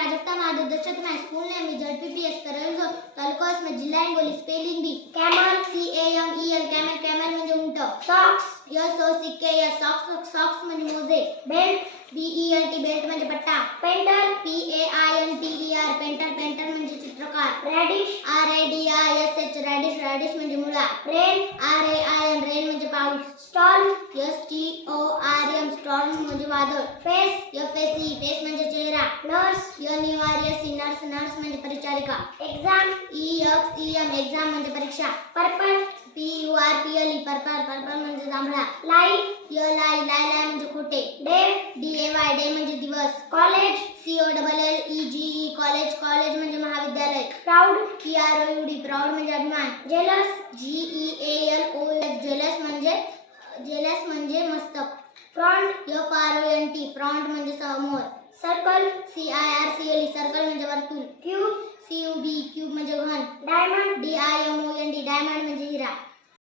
प्राजक्ता महादेव दर्शक मैं school name is ZPPS करंजो तालुका में जिल्हा हिंगोली स्पेलिंग बी camel CAMEL camel camel म्हणजे उंट socks socks socks म्हणजे मोजे belt BELT बेल्ट म्हणजे पट्टा painter PAINTER पेंटर म्हणजे चित्रकार radish RADISH radish म्हणजे मुळा rain RAIN म्हणजे पाऊस storm STORM storm म्हणजे वादळ face face म्हणजे चेहरा nurse nurse म्हणजे परिचारिका exam exam म्हणजे परीक्षा purple purple म्हणजे जांभळा lie म्हणजे खोटे day म्हणजे दिवस college COLLEGE college म्हणजे महाविद्यालय proud proud म्हणजे अभिमान jealous jealous म्हणजे मस्तक front front म्हणजे समोर circle circle म्हणजे वर्तुळ cube म्हणजे घन diamond DIAMOND diamond